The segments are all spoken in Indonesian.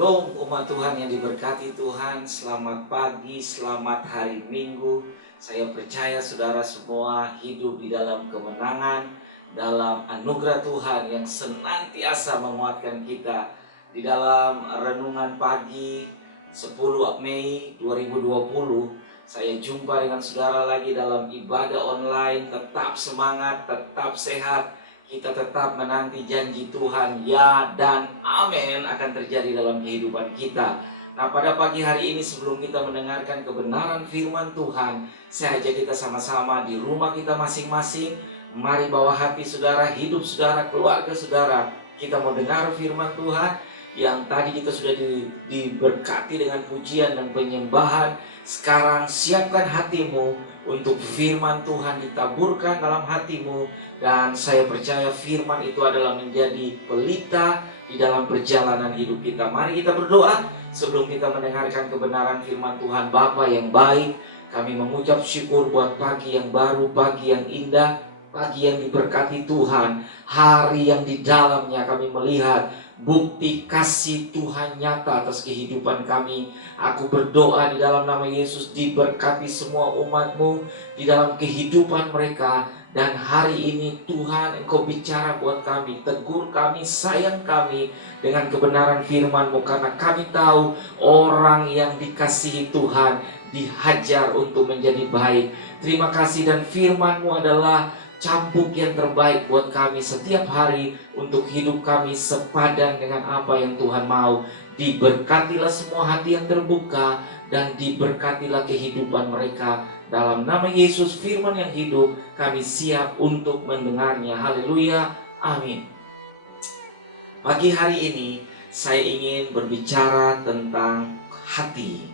Shalom umat Tuhan yang diberkati Tuhan. Selamat pagi, selamat hari Minggu. Saya percaya saudara semua hidup di dalam kemenangan, dalam anugerah Tuhan yang senantiasa menguatkan kita. Di dalam renungan pagi 10 Mei 2020, saya jumpa dengan saudara lagi dalam ibadah online. Tetap semangat, tetap sehat. Kita tetap menanti janji Tuhan, ya dan amin, akan terjadi dalam kehidupan kita. Nah, pada pagi hari ini sebelum kita mendengarkan kebenaran firman Tuhan, saya ajak kita sama-sama di rumah kita masing-masing. Mari bawa hati saudara, hidup saudara, keluarga saudara. Kita mau dengar firman Tuhan yang tadi kita sudah diberkati dengan pujian dan penyembahan. Sekarang siapkan hatimu untuk firman Tuhan ditaburkan dalam hatimu. Dan saya percaya firman itu adalah menjadi pelita di dalam perjalanan hidup kita. Mari kita berdoa sebelum kita mendengarkan kebenaran firman Tuhan. Bapa yang baik, kami mengucap syukur buat pagi yang baru, pagi yang indah, pagi yang diberkati Tuhan. Hari yang di dalamnya kami melihat bukti kasih Tuhan nyata atas kehidupan kami. Aku berdoa di dalam nama Yesus, diberkati semua umat-Mu di dalam kehidupan mereka. Dan hari ini Tuhan, Engkau bicara buat kami, tegur kami, sayang kami dengan kebenaran firman-Mu. Karena kami tahu orang yang dikasihi Tuhan dihajar untuk menjadi baik. Terima kasih, dan firman-Mu adalah cambuk yang terbaik buat kami setiap hari untuk hidup kami sepadan dengan apa yang Tuhan mau. Diberkatilah semua hati yang terbuka dan diberkatilah kehidupan mereka. Dalam nama Yesus, firman yang hidup, kami siap untuk mendengarnya. Haleluya, amin. Pagi hari ini saya ingin berbicara tentang hati.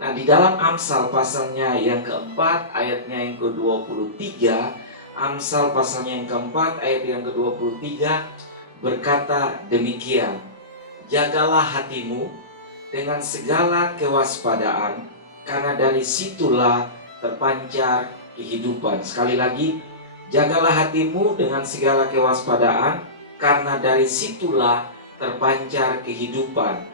Nah, di dalam Amsal pasalnya yang keempat, ayatnya yang ke-23, Amsal pasalnya yang keempat, ayat yang ke-23 berkata demikian: jagalah hatimu dengan segala kewaspadaan, karena dari situlah terpancar kehidupan. Sekali lagi, jagalah hatimu dengan segala kewaspadaan, karena dari situlah terpancar kehidupan.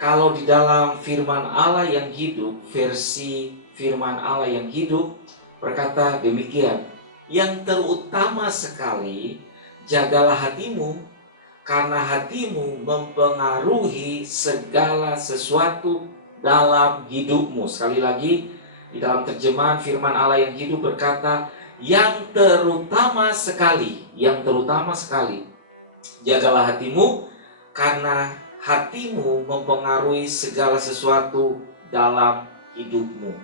Kalau di dalam firman Allah yang hidup, versi firman Allah yang hidup berkata demikian: yang terutama sekali, jagalah hatimu, karena hatimu mempengaruhi segala sesuatu dalam hidupmu. Sekali lagi, di dalam terjemahan firman Allah yang hidup berkata, yang terutama sekali, jagalah hatimu, karena hatimu mempengaruhi segala sesuatu dalam hidupmu.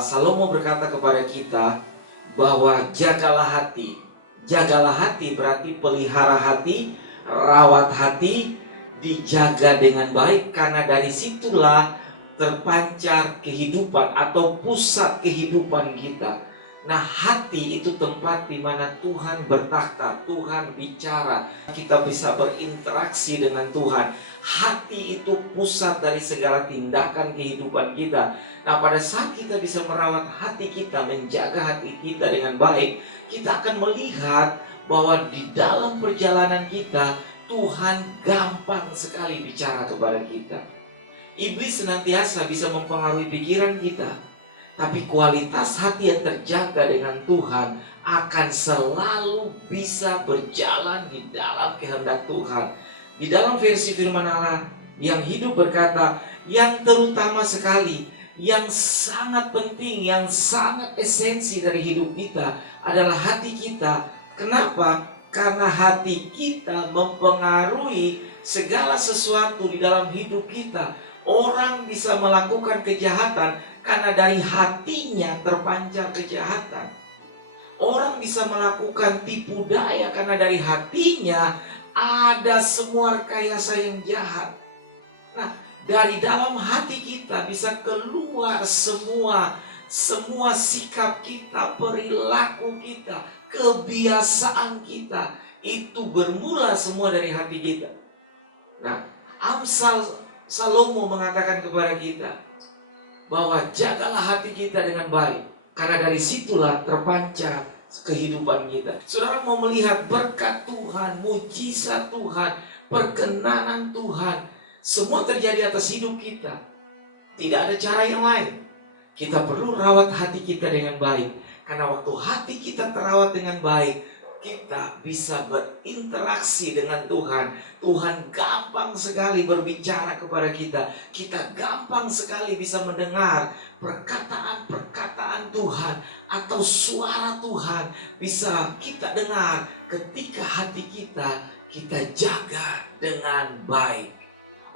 Salomo berkata kepada kita bahwa jagalah hati. Jagalah hati berarti pelihara hati, rawat hati, dijaga dengan baik, karena dari situlah terpancar kehidupan atau pusat kehidupan kita. Nah, hati itu tempat di mana Tuhan bertakhta, Tuhan bicara, kita bisa berinteraksi dengan Tuhan. Hati itu pusat dari segala tindakan kehidupan kita. Nah, pada saat kita bisa merawat hati kita, menjaga hati kita dengan baik, kita akan melihat bahwa di dalam perjalanan kita, Tuhan gampang sekali bicara kepada kita. Iblis senantiasa bisa mempengaruhi pikiran kita, tapi kualitas hati yang terjaga dengan Tuhan akan selalu bisa berjalan di dalam kehendak Tuhan. Di dalam versi firman Allah yang hidup berkata, yang terutama sekali, yang sangat penting, yang sangat esensi dari hidup kita adalah hati kita. Kenapa? Karena hati kita mempengaruhi segala sesuatu di dalam hidup kita. Orang bisa melakukan kejahatan karena dari hatinya terpancar kejahatan. Orang bisa melakukan tipu daya karena dari hatinya ada semua rekayasa yang jahat. Nah, dari dalam hati kita bisa keluar semua sikap kita, perilaku kita, kebiasaan kita. Itu bermula semua dari hati kita. Nah, Salomo mengatakan kepada kita bahwa jagalah hati kita dengan baik, karena dari situlah terpancar kehidupan kita. Saudara mau melihat berkat Tuhan, mujizat Tuhan, perkenanan Tuhan, Semua terjadi atas hidup kita. Tidak ada cara yang lain. Kita perlu rawat hati kita dengan baik. Karena waktu hati kita terawat dengan baik, kita bisa berinteraksi dengan Tuhan. Tuhan gampang sekali berbicara kepada kita. Kita gampang sekali bisa mendengar perkataan-perkataan Tuhan atau suara Tuhan bisa kita dengar ketika hati kita jaga dengan baik.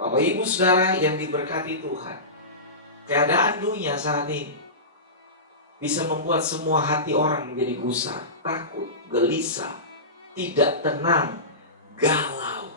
Bapak Ibu Saudara yang diberkati Tuhan, keadaan dunia saat ini bisa membuat semua hati orang menjadi gusar, takut, gelisah, tidak tenang, galau.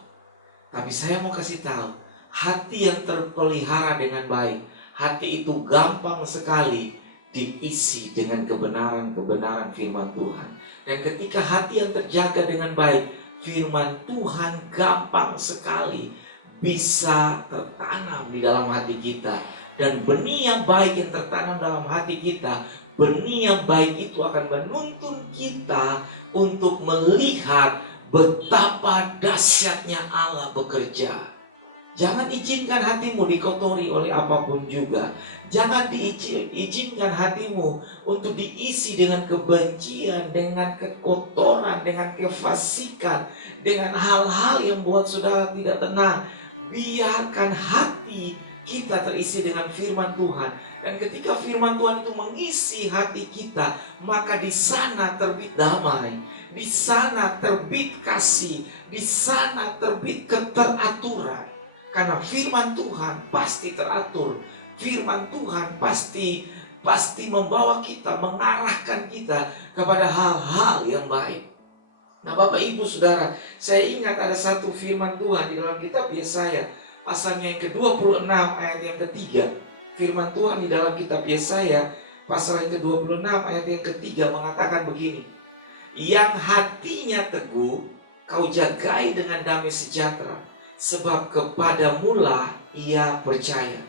Tapi saya mau kasih tahu, hati yang terpelihara dengan baik, hati itu gampang sekali diisi dengan kebenaran-kebenaran firman Tuhan. Dan ketika hati yang terjaga dengan baik, firman Tuhan gampang sekali bisa tertanam di dalam hati kita. Dan benih yang baik yang tertanam dalam hati kita, benih yang baik itu akan menuntun kita untuk melihat betapa dahsyatnya Allah bekerja. Jangan izinkan hatimu dikotori oleh apapun juga. Jangan diizinkan hatimu untuk diisi dengan kebencian, dengan kekotoran, dengan kefasikan, dengan hal-hal yang buat saudara tidak tenang. Biarkan hati kita terisi dengan firman Tuhan. Dan ketika firman Tuhan itu mengisi hati kita, maka di sana terbit damai, di sana terbit kasih, di sana terbit keteraturan. Karena firman Tuhan pasti teratur. Firman Tuhan pasti membawa kita, mengarahkan kita kepada hal-hal yang baik. Nah, Bapak Ibu Saudara, saya ingat ada satu firman Tuhan di dalam kitab Yesaya, pasalnya yang ke-26 ayat yang ketiga. Firman Tuhan di dalam kitab Yesaya pasal yang ke-26 ayat yang ketiga mengatakan begini. Yang hatinya teguh kau jagai dengan damai sejahtera, sebab kepadamulah ia percaya.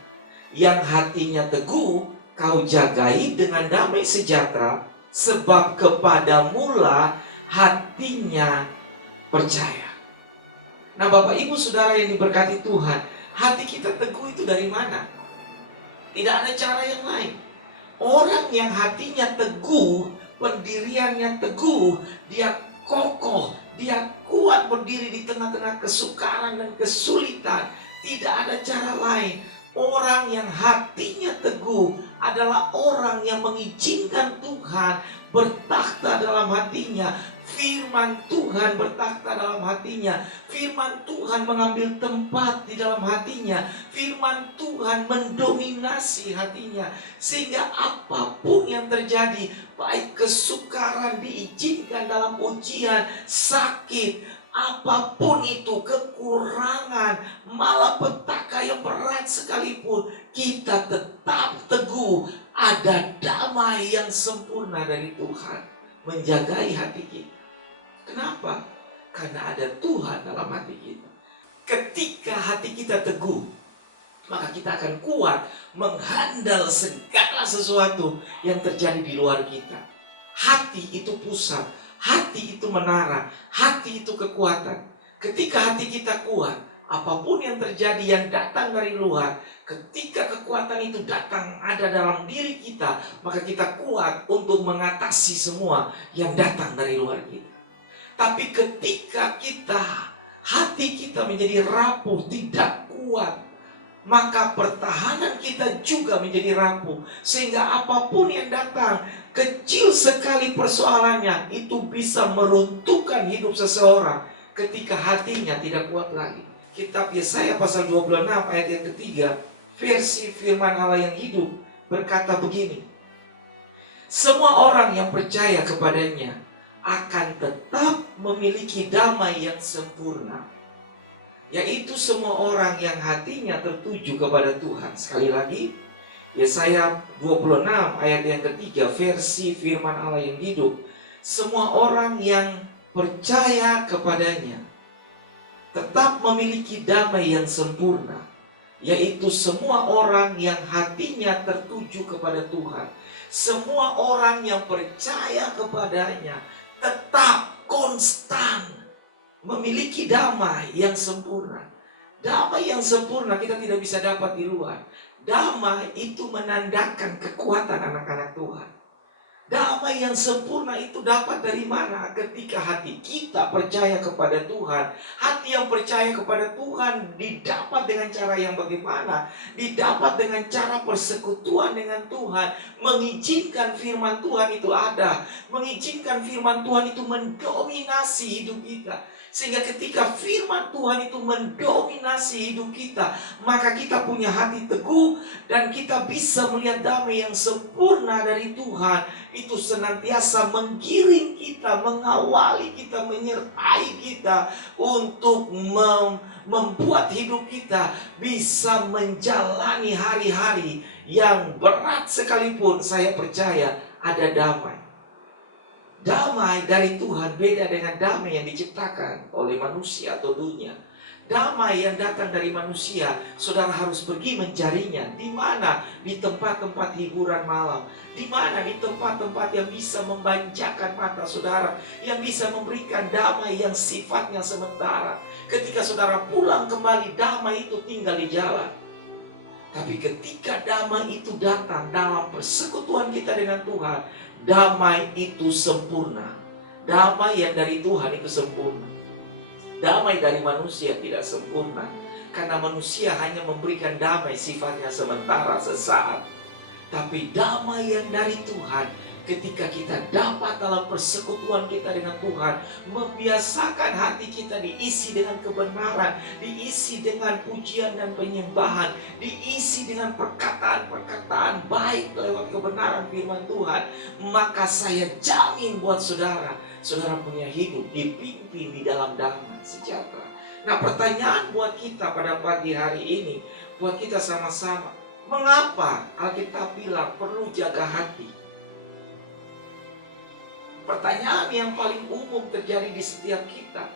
Yang hatinya teguh kau jagai dengan damai sejahtera, sebab kepadamulah hatinya percaya. Nah, Bapak Ibu Saudara yang diberkati Tuhan, hati kita teguh itu dari mana? Tidak ada cara yang lain. Orang yang hatinya teguh, pendiriannya teguh, dia kokoh, dia kuat berdiri di tengah-tengah kesukaran dan kesulitan. Tidak ada cara lain. Orang yang hatinya teguh adalah orang yang mengizinkan Tuhan bertakhta dalam hatinya. Firman Tuhan bertakhta dalam hatinya. Firman Tuhan mengambil tempat di dalam hatinya. Firman Tuhan mendominasi hatinya. Sehingga apapun yang terjadi, baik kesukaran diizinkan dalam ujian, sakit, apapun itu, kekurangan, malapetaka yang berat sekalipun, kita tetap teguh. Ada damai yang sempurna dari Tuhan menjagai hati kita. Kenapa? Karena ada Tuhan dalam hati kita. Ketika hati kita teguh, maka kita akan kuat menghandle segala sesuatu yang terjadi di luar kita. Hati itu pusat, hati itu menara, hati itu kekuatan. Ketika hati kita kuat, apapun yang terjadi yang datang dari luar, ketika kekuatan itu datang ada dalam diri kita, maka kita kuat untuk mengatasi semua yang datang dari luar kita. Tapi ketika hati kita menjadi rapuh, tidak kuat, maka pertahanan kita juga menjadi rapuh. Sehingga apapun yang datang, kecil sekali persoalannya, itu bisa meruntuhkan hidup seseorang ketika hatinya tidak kuat lagi. Kitab Yesaya pasal 26 ayat yang ketiga, versi firman Allah yang hidup, berkata begini. Semua orang yang percaya kepadanya akan tetap memiliki damai yang sempurna, yaitu semua orang yang hatinya tertuju kepada Tuhan. Sekali lagi, Yesaya 26 ayat yang ketiga, versi firman Allah yang hidup. Semua orang yang percaya kepadanya tetap memiliki damai yang sempurna, yaitu semua orang yang hatinya tertuju kepada Tuhan. Semua orang yang percaya kepadanya tetap konstan memiliki damai yang sempurna. Damai yang sempurna kita tidak bisa dapat di luar. Damai itu menandakan kekuatan anak-anak Tuhan. Damai yang sempurna itu dapat dari mana? Ketika hati kita percaya kepada Tuhan. Hati yang percaya kepada Tuhan didapat dengan cara yang bagaimana? Didapat dengan cara persekutuan dengan Tuhan. Mengizinkan firman Tuhan itu ada. Mengizinkan firman Tuhan itu mendominasi hidup kita. Sehingga ketika firman Tuhan itu mendominasi hidup kita, maka kita punya hati teguh dan kita bisa melihat damai yang sempurna dari Tuhan. Itu senantiasa menggiring kita, mengawali kita, menyertai kita untuk membuat hidup kita bisa menjalani hari-hari yang berat sekalipun. Saya percaya ada damai. Damai dari Tuhan beda dengan damai yang diciptakan oleh manusia atau dunia. Damai yang datang dari manusia, saudara harus pergi mencarinya. Di mana? Di tempat-tempat hiburan malam. Di mana? Di tempat-tempat yang bisa memanjakan mata saudara, yang bisa memberikan damai yang sifatnya sementara. Ketika saudara pulang kembali, damai itu tinggal di jalan. Tapi ketika damai itu datang dalam persekutuan kita dengan Tuhan, damai itu sempurna. Damai yang dari Tuhan itu sempurna. Damai dari manusia tidak sempurna. Karena manusia hanya memberikan damai sifatnya sementara, sesaat. Tapi damai yang dari Tuhan, ketika kita dapat dalam persekutuan kita dengan Tuhan, membiasakan hati kita diisi dengan kebenaran, diisi dengan pujian dan penyembahan, diisi dengan perkataan-perkataan baik lewat kebenaran firman Tuhan, maka saya jamin buat saudara, saudara punya hidup dipimpin di dalam damai sejahtera. Nah, pertanyaan buat kita pada pagi hari ini, buat kita sama-sama, mengapa Alkitab bilang perlu jaga hati? Pertanyaan yang paling umum terjadi di setiap kita.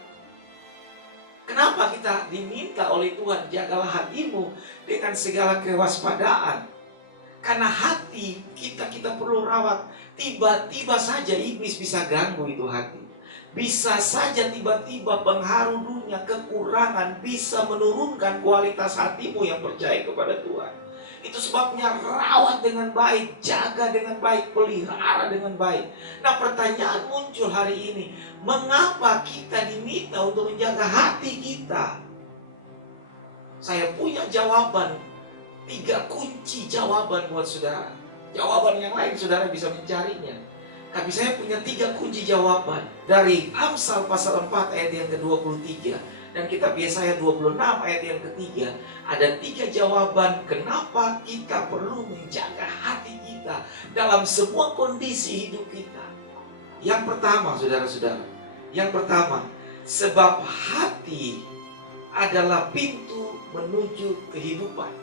Kenapa kita diminta oleh Tuhan, jagalah hatimu dengan segala kewaspadaan? Karena hati kita perlu rawat. Tiba-tiba saja iblis bisa ganggu itu hati. Bisa saja tiba-tiba pengaruh dunia, kekurangan bisa menurunkan kualitas hatimu yang percaya kepada Tuhan. Itu sebabnya rawat dengan baik, jaga dengan baik, pelihara dengan baik. Nah, pertanyaan muncul hari ini, mengapa kita diminta untuk menjaga hati kita? Saya punya jawaban, 3 kunci jawaban buat saudara. Jawaban yang lain saudara bisa mencarinya. Tapi saya punya 3 kunci jawaban. Dari Amsal pasal 4 ayat yang ke-23. Dan kitab Yesaya 26 ayat yang ketiga, ada 3 jawaban kenapa kita perlu menjaga hati kita dalam semua kondisi hidup kita. Yang pertama, saudara-saudara, yang pertama, sebab hati adalah pintu menuju kehidupan.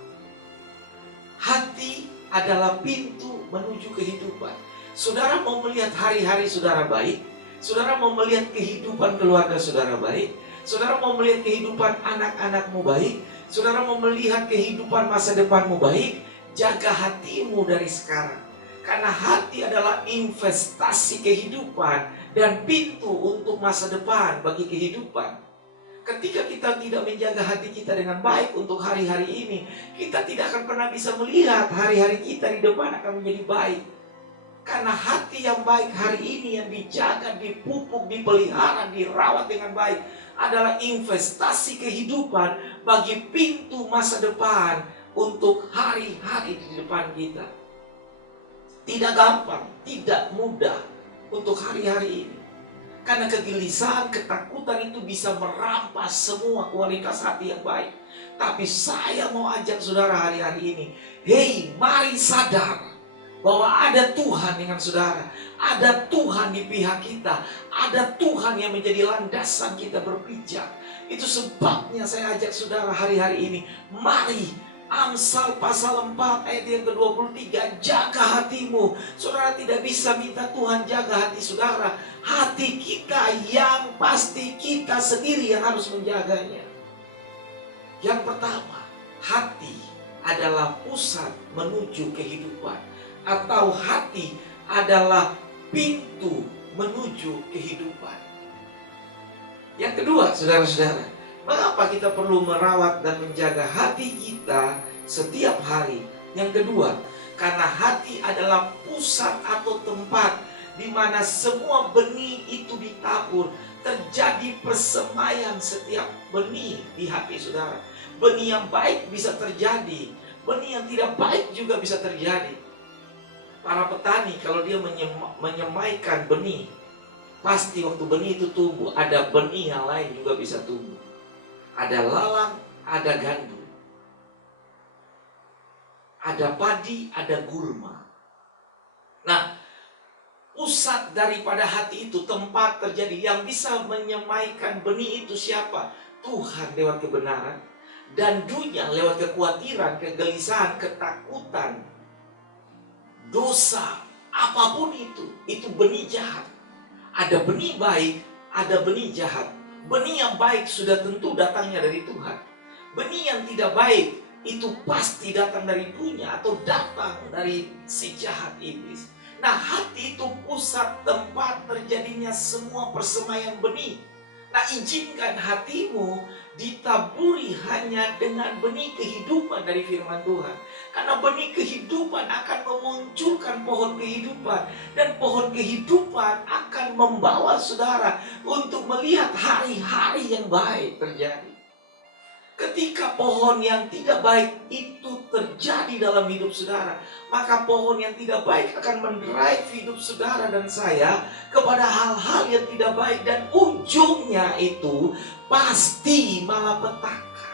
Hati adalah pintu menuju kehidupan. Saudara mau melihat hari-hari saudara baik, saudara mau melihat kehidupan keluarga saudara baik, saudara mau melihat kehidupan anak-anakmu baik, saudara mau melihat kehidupan masa depanmu baik, jaga hatimu dari sekarang. Karena hati adalah investasi kehidupan dan pintu untuk masa depan bagi kehidupan. Ketika kita tidak menjaga hati kita dengan baik untuk hari-hari ini, kita tidak akan pernah bisa melihat hari-hari kita di depan akan menjadi baik. Karena hati yang baik hari ini yang dijaga, dipupuk, dipelihara, dirawat dengan baik adalah investasi kehidupan bagi pintu masa depan untuk hari-hari di depan kita. Tidak gampang, tidak mudah untuk hari-hari ini. Karena kegelisahan, ketakutan itu bisa merampas semua kualitas hati yang baik. Tapi saya mau ajak saudara hari-hari ini, hei, mari sadar bahwa ada Tuhan dengan saudara, ada Tuhan di pihak kita, ada Tuhan yang menjadi landasan kita berpijak. Itu sebabnya saya ajak saudara hari-hari ini, mari Amsal pasal 4 ayat yang ke-23, jaga hatimu. Saudara tidak bisa minta Tuhan jaga hati saudara. Hati kita yang pasti kita sendiri yang harus menjaganya. Yang pertama, hati adalah pusat menuju kehidupan, atau hati adalah pintu menuju kehidupan. Yang kedua, saudara-saudara, Mengapa kita perlu merawat dan menjaga hati kita setiap hari? Yang kedua, karena hati adalah pusat atau tempat di mana semua benih itu ditabur. Terjadi persemaian setiap benih di hati saudara. Benih yang baik bisa terjadi, benih yang tidak baik juga bisa terjadi. Para petani kalau dia menyemaikan benih, pasti waktu benih itu tumbuh, ada benih yang lain juga bisa tumbuh. Ada lalang, ada gandum, ada padi, ada gulma. Nah, pusat daripada hati itu, tempat terjadi, yang bisa menyemaikan benih itu siapa? Tuhan lewat kebenaran, dan dunia lewat kekhawatiran, kegelisahan, ketakutan, dosa, apapun itu benih jahat. Ada benih baik, ada benih jahat. Benih yang baik sudah tentu datangnya dari Tuhan. Benih yang tidak baik itu pasti datang dari dunia atau datang dari si jahat iblis. Nah, hati itu pusat tempat terjadinya semua persemaian benih. Nah, izinkan hatimu ditaburi hanya dengan benih kehidupan dari firman Tuhan. Karena benih kehidupan akan memunculkan pohon kehidupan. Dan pohon kehidupan akan membawa saudara untuk melihat hari-hari yang baik terjadi. Ketika pohon yang tidak baik itu terjadi dalam hidup saudara, maka pohon yang tidak baik akan mendrive hidup saudara dan saya kepada hal-hal yang tidak baik. Dan ujungnya itu pasti malapetaka.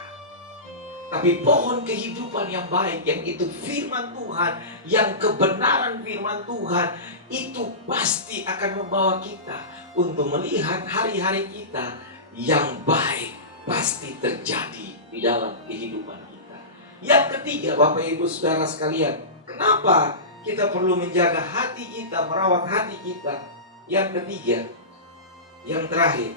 Tapi pohon kehidupan yang baik, yang itu firman Tuhan, yang kebenaran firman Tuhan, itu pasti akan membawa kita untuk melihat hari-hari kita yang baik pasti terjadi di dalam kehidupan kita. Yang ketiga, Bapak Ibu Saudara sekalian, kenapa kita perlu menjaga hati kita, merawat hati kita? Yang ketiga, yang terakhir,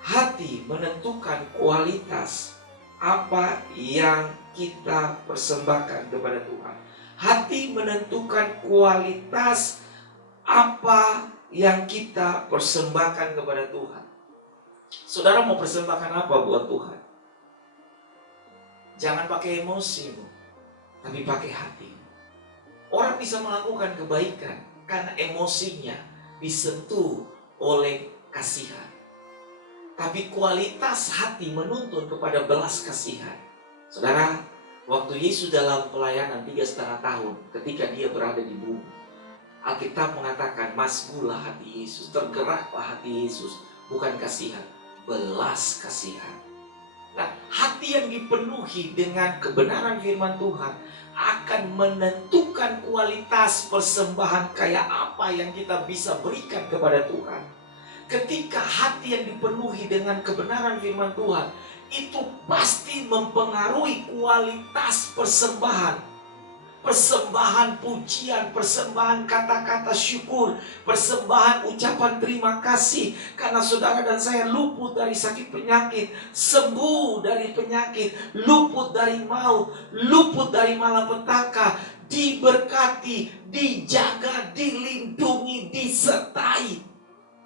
hati menentukan kualitas apa yang kita persembahkan kepada Tuhan. Hati menentukan kualitas apa yang kita persembahkan kepada Tuhan. Saudara mau persembahkan apa buat Tuhan? Jangan pakai emosimu, tapi pakai hati. Orang bisa melakukan kebaikan karena emosinya disentuh oleh kasihan. Tapi kualitas hati menuntun kepada belas kasihan. Saudara, waktu Yesus dalam pelayanan 3,5 tahun, ketika dia berada di bumi, Alkitab mengatakan, masgulah hati Yesus, tergeraklah hati Yesus, bukan kasihan, belas kasihan. Nah, hati yang dipenuhi dengan kebenaran firman Tuhan akan menentukan kualitas persembahan kayak apa yang kita bisa berikan kepada Tuhan. Ketika hati yang dipenuhi dengan kebenaran firman Tuhan, itu pasti mempengaruhi kualitas persembahan. Persembahan pujian, persembahan kata-kata syukur, persembahan ucapan terima kasih. Karena saudara dan saya luput dari sakit penyakit, sembuh dari penyakit, luput dari maut, luput dari malapetaka, diberkati, dijaga, dilindungi, disertai.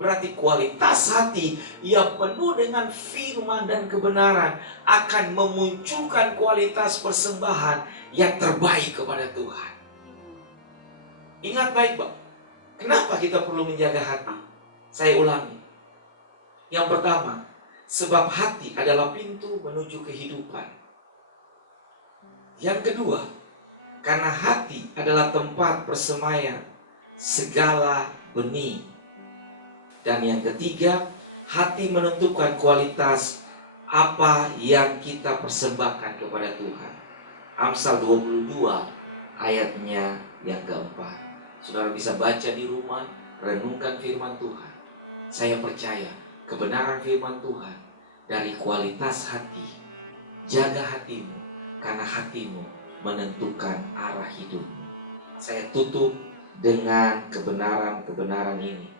Berarti kualitas hati yang penuh dengan firman dan kebenaran akan memunculkan kualitas persembahan yang terbaik kepada Tuhan. Ingat baik, Pak. Kenapa kita perlu menjaga hati? Saya ulangi. Yang pertama, sebab hati adalah pintu menuju kehidupan. Yang kedua, karena hati adalah tempat persemaian segala benih. Dan yang ketiga, hati menentukan kualitas apa yang kita persembahkan kepada Tuhan. Amsal 22 ayatnya yang keempat. Saudara bisa baca di rumah, renungkan firman Tuhan. Saya percaya kebenaran firman Tuhan dari kualitas hati. Jaga hatimu, karena hatimu menentukan arah hidupmu. Saya tutup dengan kebenaran-kebenaran ini.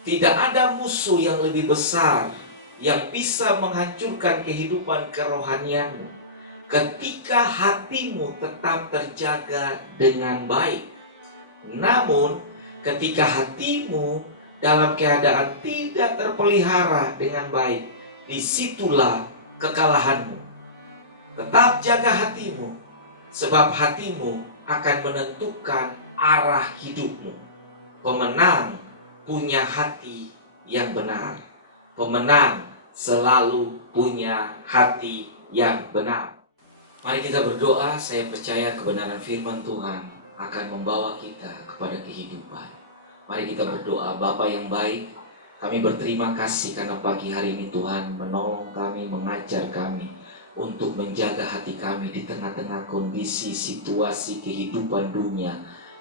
Tidak ada musuh yang lebih besar yang bisa menghancurkan kehidupan kerohanianmu ketika hatimu tetap terjaga dengan baik. Namun ketika hatimu dalam keadaan tidak terpelihara dengan baik, disitulah kekalahanmu. Tetap jaga hatimu, sebab hatimu akan menentukan arah hidupmu. Pemenang punya hati yang benar. Pemenang selalu punya hati yang benar. Mari kita berdoa. Saya percaya kebenaran firman Tuhan akan membawa kita kepada kehidupan. Mari kita berdoa. Bapa yang baik, kami berterima kasih karena pagi hari ini Tuhan menolong kami, mengajar kami untuk menjaga hati kami di tengah-tengah kondisi situasi kehidupan dunia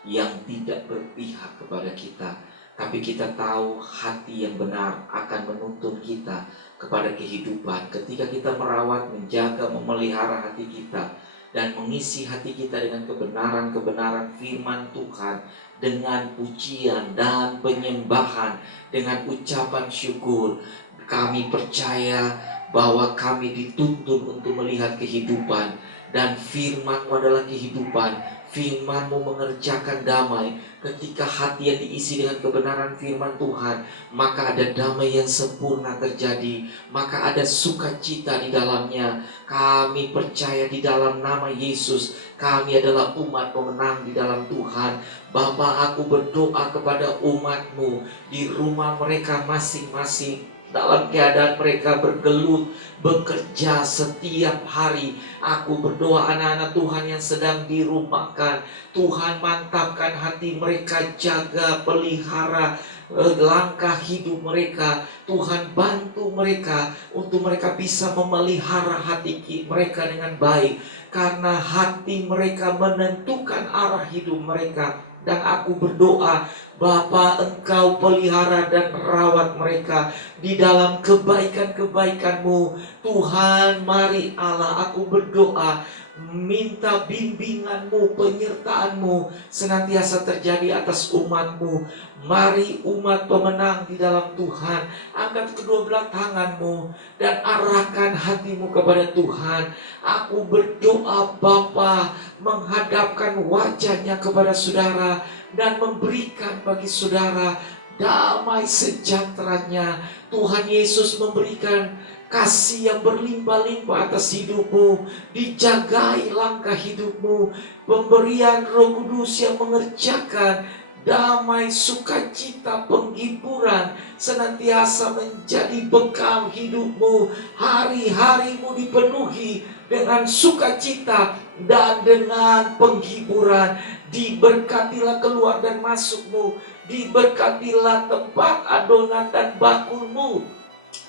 yang tidak berpihak kepada kita. Tapi kita tahu hati yang benar akan menuntun kita kepada kehidupan. Ketika kita merawat, menjaga, memelihara hati kita dan mengisi hati kita dengan kebenaran-kebenaran firman Tuhan, dengan pujian dan penyembahan, dengan ucapan syukur, kami percaya bahwa kami dituntun untuk melihat kehidupan. Dan firman-Mu adalah kehidupan. Firman-Mu mengerjakan damai. Ketika hati yang diisi dengan kebenaran firman Tuhan, maka ada damai yang sempurna terjadi, maka ada sukacita di dalamnya. Kami percaya di dalam nama Yesus, kami adalah umat pemenang di dalam Tuhan. Bapa, aku berdoa kepada umat-Mu di rumah mereka masing-masing, dalam keadaan mereka bergelut, bekerja setiap hari. Aku berdoa anak-anak Tuhan yang sedang dirumahkan, Tuhan mantapkan hati mereka, jaga, pelihara langkah hidup mereka. Tuhan bantu mereka untuk mereka bisa memelihara hati mereka dengan baik, karena hati mereka menentukan arah hidup mereka. Dan aku berdoa, Bapa, Engkau pelihara dan rawat mereka di dalam kebaikan-kebaikan-Mu. Tuhan, mari Allah, aku berdoa, minta bimbingan-Mu, penyertaan-Mu senantiasa terjadi atas umat-Mu. Mari umat pemenang di dalam Tuhan, angkat kedua belah tangan-Mu dan arahkan hatimu kepada Tuhan. Aku berdoa, Bapa, menghadapkan wajahnya kepada saudara dan memberikan bagi saudara damai sejahteranya. Tuhan Yesus memberikan kasih yang berlimpah-limpah atas hidupmu, dijagai langkah hidupmu, pemberian Roh Kudus yang mengerjakan damai, sukacita, penghiburan senantiasa menjadi bekal hidupmu. Hari-harimu dipenuhi dengan sukacita dan dengan penghiburan. Diberkatilah keluar dan masukmu, diberkatilah tempat adonan dan bakulmu,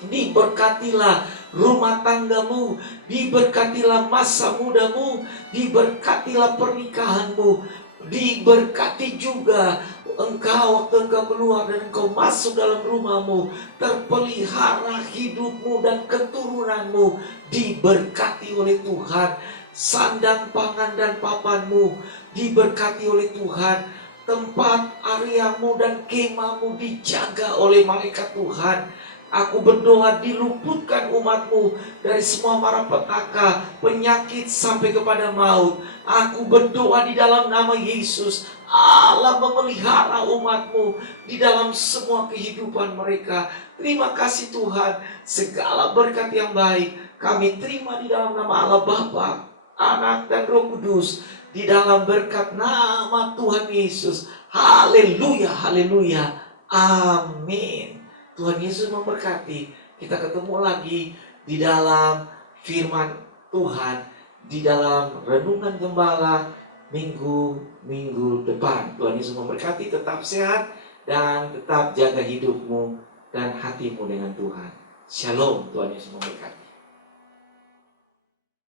diberkatilah rumah tanggamu, diberkatilah masa mudamu, diberkatilah pernikahanmu, diberkati juga engkau waktu engkau keluar dan engkau masuk dalam rumahmu, terpelihara hidupmu dan keturunanmu diberkati oleh Tuhan. Sandang pangan dan papanmu diberkati oleh Tuhan. Tempat areamu dan kemahmu dijaga oleh malaikat Tuhan. Aku berdoa, diluputkan umatmu dari semua malapetaka, penyakit sampai kepada maut. Aku berdoa di dalam nama Yesus, Allah memelihara umatmu di dalam semua kehidupan mereka. Terima kasih Tuhan, segala berkat yang baik kami terima di dalam nama Allah Bapa, Anak dan Roh Kudus, di dalam berkat nama Tuhan Yesus. Haleluya, haleluya, amin. Tuhan Yesus memberkati. Kita ketemu lagi di dalam firman Tuhan, di dalam renungan gembala minggu depan. Tuhan Yesus memberkati. Tetap sehat dan tetap jaga hidupmu dan hatimu dengan Tuhan. Shalom. Tuhan Yesus memberkati.